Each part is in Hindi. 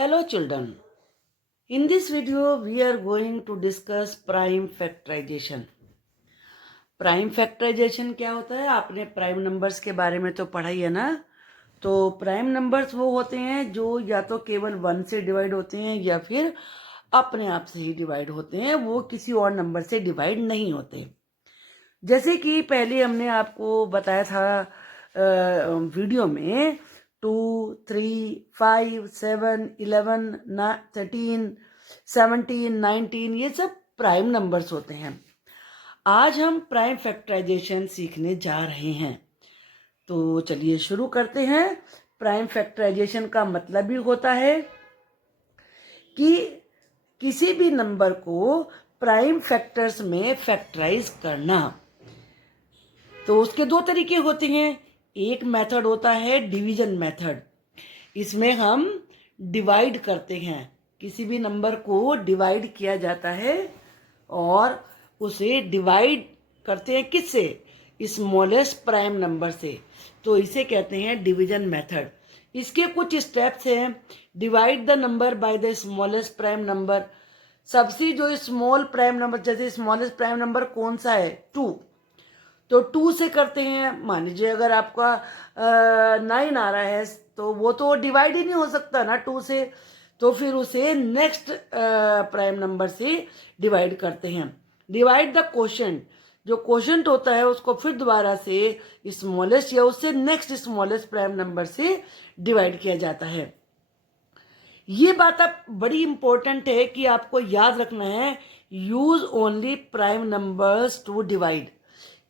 Hello children. In this video we are going to discuss prime factorization. Prime factorisation क्या होता है? आपने प्राइम नंबर्स के बारे में तो पढ़ा ही है ना। तो प्राइम नंबर्स वो होते हैं जो या तो केवल 1 से डिवाइड होते हैं या फिर अपने आप से ही डिवाइड होते हैं, वो किसी और नंबर से डिवाइड नहीं होते। जैसे कि पहले हमने आपको बताया था वीडियो में 2, 3, 5, 7, 11, 13, 17, 19 ये सब प्राइम नंबर्स होते हैं। आज हम प्राइम फैक्टराइजेशन सीखने जा रहे हैं, तो चलिए शुरू करते हैं। प्राइम फैक्टराइजेशन का मतलब ही होता है कि किसी भी नंबर को प्राइम फैक्टर्स में फैक्टराइज करना। तो उसके दो तरीके होते हैं। एक मेथड होता है डिवीजन मेथड। इसमें हम डिवाइड करते हैं, किसी भी नंबर को डिवाइड किया जाता है और उसे डिवाइड करते हैं किससे? स्मॉलेस्ट प्राइम नंबर से। तो इसे कहते हैं डिवीजन मेथड। इसके कुछ स्टेप्स हैं। Divide the number by the smallest prime number. सबसे जो स्मॉल प्राइम नंबर, जैसे स्मॉलेस्ट प्राइम नंबर कौन सा है? 2। तो 2 से करते हैं। मान लीजिए अगर आपका 9 आ रहा है तो वो तो डिवाइड ही नहीं हो सकता ना 2 से, तो फिर उसे नेक्स्ट प्राइम नंबर से डिवाइड करते हैं। Divide the quotient. जो क्वोशंट होता है उसको फिर दोबारा से स्मॉलेस्ट या उससे नेक्स्ट स्मॉलेस्ट प्राइम नंबर से डिवाइड किया जाता है। ये बात आप बड़ी इंपॉर्टेंट है कि आपको याद रखना है। Use only prime numbers to divide.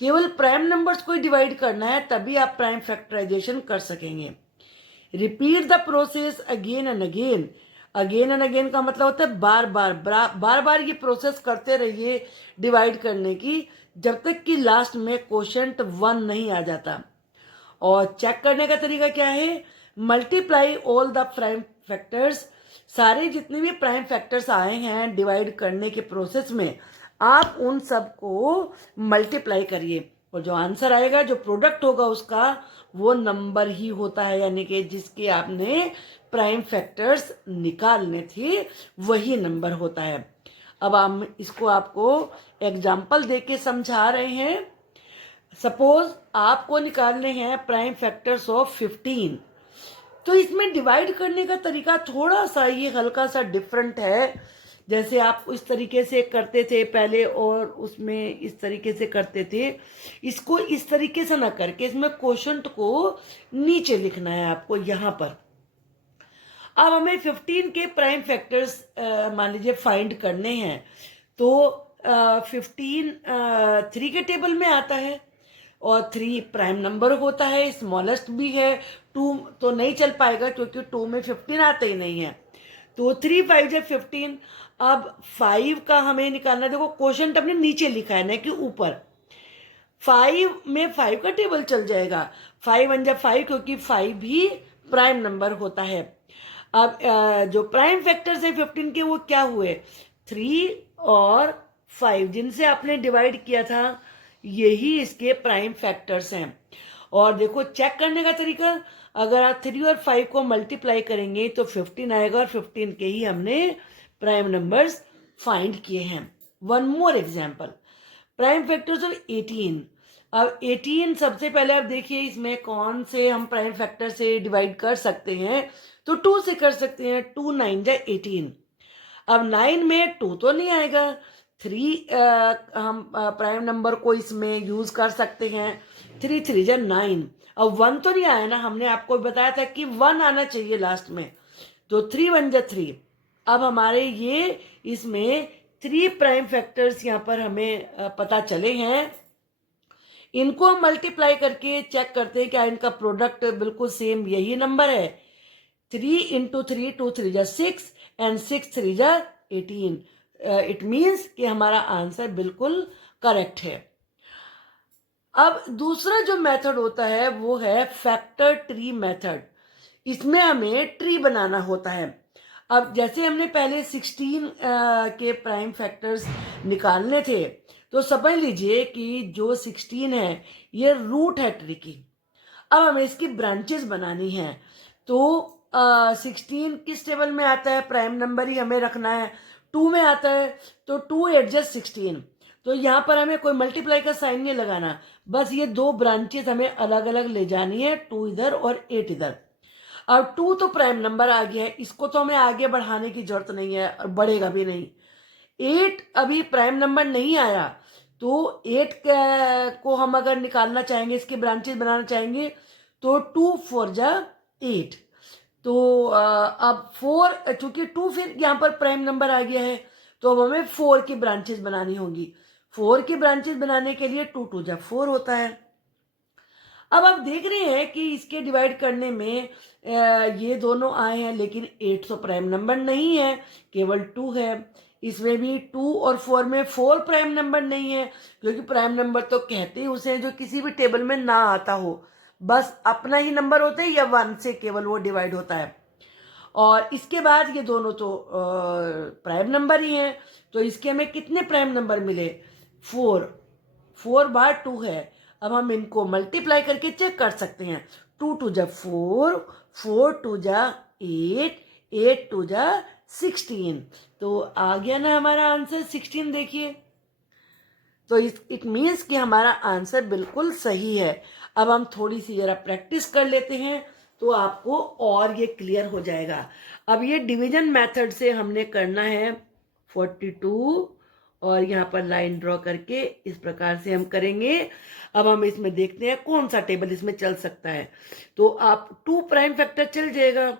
केवल प्राइम नंबर्स को डिवाइड करना है, तभी आप प्राइम फैक्टराइजेशन कर सकेंगे। Repeat the process again and again. Again and again का मतलब होता है बार बार ये प्रोसेस करते रहिए डिवाइड करने की, जब तक कि लास्ट में क्वोशंट 1 नहीं आ जाता। और चेक करने का तरीका क्या है? Multiply all the prime factors. सारे जितने भी प्राइम फैक्टर्स आए हैं डिवाइड करने के प्रोसेस में, आप उन सब को मल्टीप्लाई करिए और जो आंसर आएगा, जो प्रोडक्ट होगा उसका, वो नंबर ही होता है, यानी कि जिसके आपने प्राइम फैक्टर्स निकालने थे वही नंबर होता है। अब हम इसको आपको एग्जाम्पल देके समझा रहे हैं। सपोज आपको निकालने हैं प्राइम फैक्टर्स ऑफ 15, तो इसमें डिवाइड करने का तरीका थोड़ा सा ये हल्का सा डिफरेंट है। जैसे आप इस तरीके से करते थे पहले और उसमें इस तरीके से करते थे, इसको इस तरीके से ना करके इसमें क्वोशंट को नीचे लिखना है आपको यहाँ पर। अब हमें 15 के प्राइम फैक्टर्स मान लीजिए फाइंड करने हैं, तो 15 3 के टेबल में आता है और 3 प्राइम नंबर होता है, स्मॉलेस्ट भी है। 2 तो नहीं चल पाएगा क्योंकि 2 में 15 आता ही नहीं है। तो 3 5 जा 15। अब 5 का हमें निकालना। देखो क्वोशंट हमने नीचे लिखा है ना कि ऊपर। 5 में 5 का टेबल चल जाएगा। 5 1 जा 5, क्योंकि 5 भी प्राइम नंबर होता है। अब जो प्राइम फैक्टर्स है 15 के, वो क्या हुए? 3 और 5, जिनसे आपने डिवाइड किया था, यही इसके प्राइम फैक्टर्स हैं। और देखो चेक करने का तरीका, अगर आप 3 और 5 को मल्टीप्लाई करेंगे तो 15 आएगा और 15 के ही हमने प्राइम नंबर्स फाइंड किए हैं। One more example, prime factors of 18। अब 18 सबसे पहले आप देखिए इसमें कौन से हम प्राइम फैक्टर से डिवाइड कर सकते हैं। तो 2 से कर सकते हैं। 2 9 जा 18। अब 9 में 2 तो नहीं आएगा। 3 हम प्राइम नंबर को इसमें यूज कर सकते हैं। 3 3 जा 9। अब 1 तो नहीं आया ना, हमने आपको बताया था कि 1 आना चाहिए लास्ट में। तो 3 1 जा 3। अब हमारे ये इसमें 3 प्राइम फैक्टर्स यहाँ पर हमें पता चले हैं। इनको हम मल्टीप्लाई करके चेक करते हैं क्या इनका प्रोडक्ट बिल्कुल सेम यही नंबर है। 3 इंटू 3 2 3 जा 6 एंड 6 3 जा 18। इट मीन्स कि हमारा आंसर बिल्कुल करेक्ट है। अब दूसरा जो मेथड होता है वो है फैक्टर ट्री मेथड। इसमें हमें ट्री बनाना होता है। अब जैसे हमने पहले 16 के प्राइम फैक्टर्स निकालने थे, तो समझ लीजिए कि जो 16 है ये रूट है ट्री की। अब हमें इसकी ब्रांचेस बनानी है। तो 16 किस टेबल में आता है, प्राइम नंबर ही हमें रखना है, 2 में आता है, तो 2 एडजस्ट 16। तो यहाँ पर हमें कोई मल्टीप्लाई का साइन नहीं लगाना, बस ये दो ब्रांचेस हमें अलग अलग ले जानी है, 2 इधर और 8 इधर। अब 2 तो प्राइम नंबर आ गया है, इसको तो हमें आगे बढ़ाने की जरूरत नहीं है और बढ़ेगा भी नहीं। 8 अभी प्राइम नंबर नहीं आया, तो 8 को हम अगर निकालना चाहेंगे, इसके ब्रांचेस बनाना चाहेंगे, तो 2 4 जा 8। तो अब 4, चूंकि 2 फिर यहाँ पर प्राइम नंबर आ गया है, तो अब हमें 4 की ब्रांचेस बनानी होंगी। 4 की ब्रांचेस बनाने के लिए 2 2 जा 4 होता है। अब आप देख रहे हैं कि इसके डिवाइड करने में ये दोनों आए हैं, लेकिन 8 तो प्राइम नंबर नहीं है, केवल 2 है। इसमें भी 2 और 4 में 4 प्राइम नंबर नहीं है, क्योंकि प्राइम नंबर तो कहते ही उसे हैं जो किसी भी टेबल में ना आता हो, बस अपना ही नंबर होता है या 1 से केवल वो डिवाइड होता है। और इसके बाद ये दोनों तो प्राइम नंबर ही हैं, तो इसके हमें कितने प्राइम नंबर मिले, 4। 4 बार 2 है। अब हम इनको मल्टीप्लाई करके चेक कर सकते हैं। 2 2 जा 4, 4 2 जा 8, 8 2 जा 16। तो आ गया ना हमारा आंसर 16, देखिए। तो इट मीन्स कि हमारा आंसर बिल्कुल सही है। अब हम थोड़ी सी जरा प्रैक्टिस कर लेते हैं, तो आपको और ये क्लियर हो जाएगा। अब ये डिवीजन मेथड से हमने करना है 42, और यहाँ पर लाइन ड्रॉ करके इस प्रकार से हम करेंगे। अब हम इसमें देखते हैं कौन सा टेबल इसमें चल सकता है। तो आप 2 प्राइम फैक्टर चल जाएगा,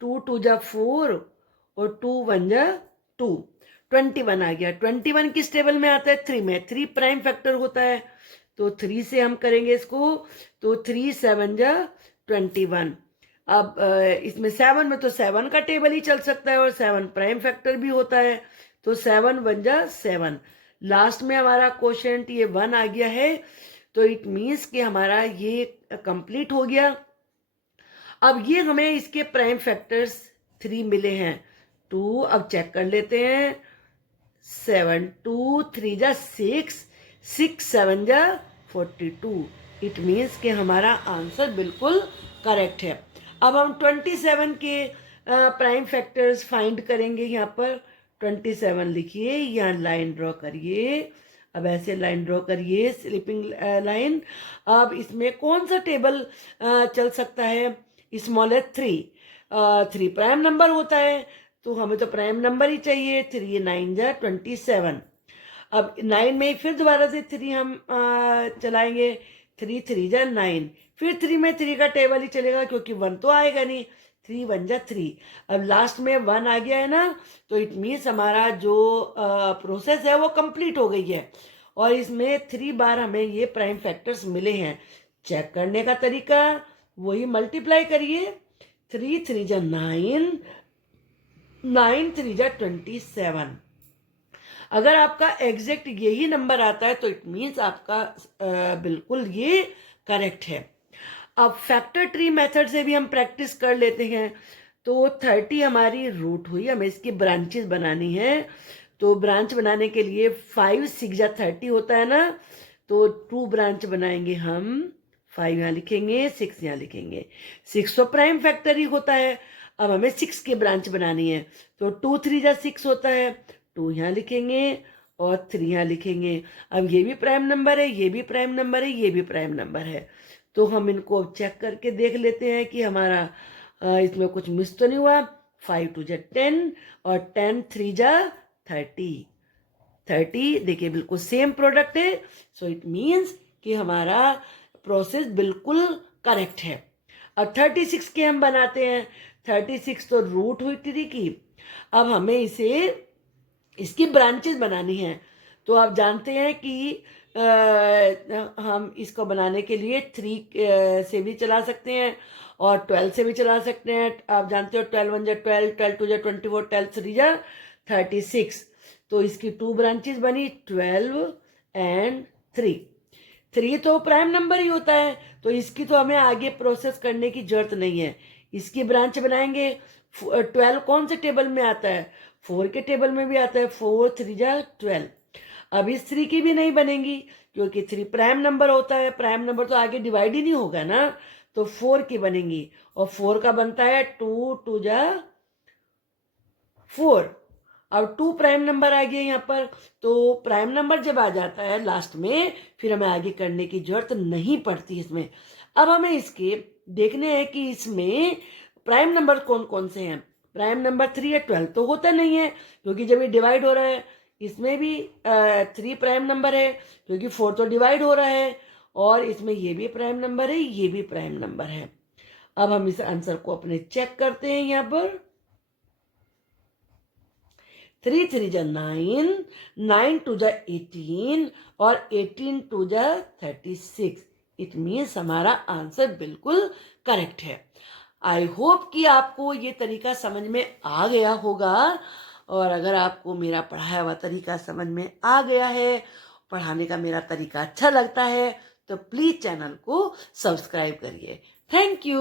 2 2 जा 4 और 2 1 जा 2, 21 आ गया। 21 किस टेबल में आता है, 3 में। 3 प्राइम फैक्टर होता है, तो 3 से हम करेंगे इसको, तो 3 7 जा 21। अब इसमें 7 में तो 7 का टेबल ही चल सकता है, और 7 प्राइम फैक्टर भी होता है, तो 7 1 जा 7। लास्ट में हमारा क्वोशिएंट ये 1 आ गया है, तो इट मीन्स कि हमारा ये कंप्लीट हो गया। अब ये हमें इसके प्राइम फैक्टर्स 3 मिले हैं। 2, अब चेक कर लेते हैं, 7 2 3 जा 6, 6 7 जा 42। इट मीन्स कि हमारा आंसर बिल्कुल करेक्ट है। अब हम 27 के प्राइम फैक्टर्स फाइंड करेंगे। यहाँ पर 27 लिखिए, यहाँ लाइन ड्रॉ करिए। अब ऐसे लाइन ड्रॉ करिए, स्लीपिंग लाइन। अब इसमें कौन सा टेबल चल सकता है, स्मॉल है 3। 3 प्राइम नंबर होता है, तो हमें तो प्राइम नंबर ही चाहिए। 3 9 जा 27। अब 9 में फिर दोबारा से 3 हम चलाएंगे, 3 3 जा 9। फिर 3 में 3 का टेबल ही चलेगा, क्योंकि 1 तो आएगा नहीं। 3 1 जा 3। अब लास्ट में 1 आ गया है ना, तो इट मीन्स हमारा जो प्रोसेस है वो कंप्लीट हो गई है, और इसमें 3 बार हमें ये प्राइम फैक्टर्स मिले हैं। चेक करने का तरीका वही, मल्टीप्लाई करिए। 3 3 जा 9, 9 3 जा 27। अगर आपका एग्जैक्ट यही नंबर आता है, तो इट मीन्स आपका बिल्कुल ये करेक्ट है। अब फैक्टर ट्री मेथड से भी हम प्रैक्टिस कर लेते हैं। तो 30 हमारी रूट हुई, हमें इसकी ब्रांचेस बनानी है। तो ब्रांच बनाने के लिए 5 6 जा 30 होता है ना, तो 2 ब्रांच बनाएंगे हम। 5 यहाँ लिखेंगे, 6 यहाँ लिखेंगे। 6 तो प्राइम फैक्टर ही होता है। अब हमें 6 की ब्रांच बनानी है, तो 2 3 जा 6 होता है, 2 यहाँ लिखेंगे और 3 यहाँ लिखेंगे। अब ये भी प्राइम नंबर है, ये भी प्राइम नंबर है, ये भी प्राइम नंबर है। तो हम इनको अब चेक करके देख लेते हैं कि हमारा इसमें कुछ मिस तो नहीं हुआ। 5 2 जा 10 और 10 3 जा 30। 30 देखिए बिल्कुल सेम प्रोडक्ट है। सो इट मीन्स कि हमारा प्रोसेस बिल्कुल करेक्ट है। अब 36 के हम बनाते हैं। 36 तो रूट हुई 3 की। अब हमें इसकी ब्रांचेस बनानी है। तो आप जानते हैं कि हम इसको बनाने के लिए 3 से भी चला सकते हैं और 12 से भी चला सकते हैं। आप जानते हो 12 1 जा 12, 12 2 जा 24, 12 3 जा 36। तो इसकी 2 ब्रांचेस बनी, 12 एंड 3। 3 तो प्राइम नंबर ही होता है, तो इसकी तो हमें आगे प्रोसेस करने की जरूरत नहीं है। इसकी ब्रांच बनाएंगे। 12 कौन से टेबल में आता है, 4 के टेबल में भी आता है। 4 3 जा 12। अब इस 3 की भी नहीं बनेगी, क्योंकि 3 प्राइम नंबर होता है। प्राइम नंबर तो आगे डिवाइड ही नहीं होगा ना, तो 4 की बनेंगी, और 4 का बनता है 2 2 जा 4। अब 2 प्राइम नंबर आ गया यहाँ पर, तो प्राइम नंबर जब आ जाता है लास्ट में, फिर हमें आगे करने की जरूरत नहीं पड़ती इसमें। अब हमें इसके देखने हैं कि इसमें प्राइम नंबर कौन कौन से हैं। प्राइम नंबर 3 या 12 तो होता नहीं है, क्योंकि जब ये डिवाइड हो रहा है, इसमें भी 3 प्राइम नंबर है, क्योंकि 4 तो डिवाइड हो रहा है, और इसमें ये भी प्राइम नंबर है, ये भी प्राइम नंबर है। अब हम इस आंसर को अपने चेक करते हैं यहाँ पर। 3 3 जा 9, 9 2 जा 18, और 18 2 जा 36। इट मीन्स हमारा आंसर बिल्कुल करेक्ट है। आई होप कि आपको ये तरीका समझ में आ गया होगा, और अगर आपको मेरा पढ़ाया हुआ तरीका समझ में आ गया है, पढ़ाने का मेरा तरीका अच्छा लगता है, तो प्लीज चैनल को सब्सक्राइब करिए। Thank you.